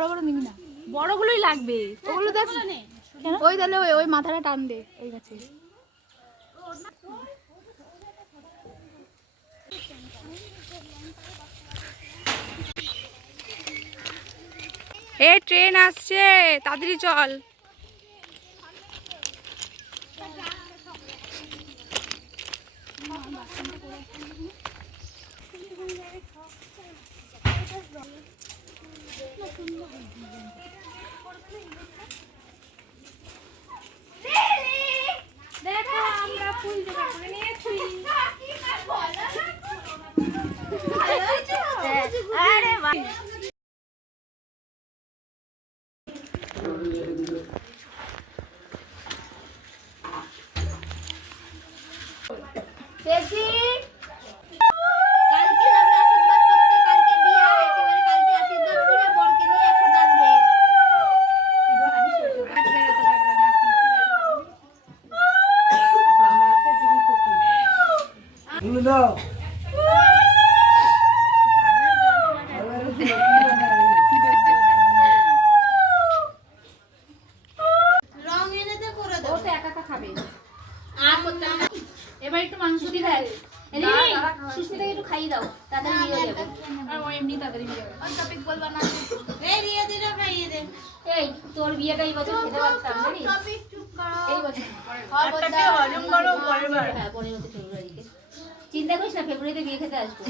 বড় বড় নিবি না, বড়গুলোই লাগবে। ওগুলো দেখ ওই তাহলে ওই মাথাটা টান দে ওই গাছে। এ ট্রেন আসছে, তাড়াতাড়ি চল। দেখো আমরা ফুল জোগাড় করে নিয়েছি। আরে ভাই দেখি কালকে যাবে আশীর্বাদ করতে, কালকে বিয়ে, একেবারে কালকে আশীর্বাদ করে বরকে নিয়ে একসাথে আসবে। রং এনে দে করে দাও। ও তো একা একা খাবে। আর করতে হবে না। এবার একটু মাংস দিয়ে দেয়। সুস্মিতাকে একটু খাইয়ে দাও, তাড়াতাড়ি বিয়ে হয়ে যাবে। আর ও এমনি তাড়াতাড়ি বিয়ে হবে। ওই টপিক বলবা না, এই রিয়া দিলে খাইয়ে দে। এই তোর বিয়েটা এই বছর খেতে পারতাম জানিস? টপিক চুপ করো। এই বছর একটাকে হজম করো পরের বার। হ্যাঁ 15 ফেব্রুয়ারিতে। চিন্তা করিস না, ফেব্রুয়ারিতে বিয়ে খেতে আসবো।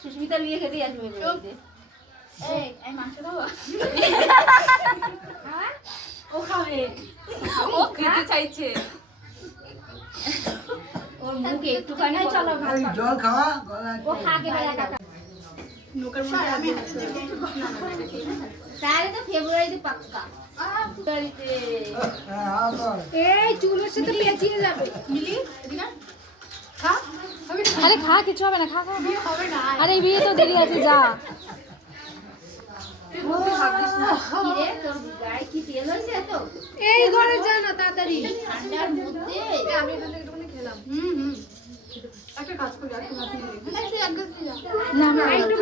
সুস্মিতার বিয়ে খেতেই আসবো ফেব্রুয়ারিতে। এই এই মাংস দাও। ও খাবে, ও খেতে চাইছে। ওর মুখে একটুখানি চলো জল খাওয়া ও খাকে বেলা কাকা। নোকের মধ্যে আমি তাহলে তো ফেব্রুয়ারিতে পাক্কা। এই চুলের সাথে পেঁচিয়ে যাবে মিলি এদিকে খা। আরে খা, কিছু হবে না, খা খা। বিয়ে হবে না। আরে এই বিয়ে তো দেরি আছে, যা। কি রে তোর গায়ে কি তেল হয়েছে এত? এই ঘরে যা না তাড়াতাড়ি। ঠান্ডার মধ্যে আমি এখান থেকে একটুখানি খেলাম। একটা কাজ করি, একটু ভাত দিয়ে দিই। না একটু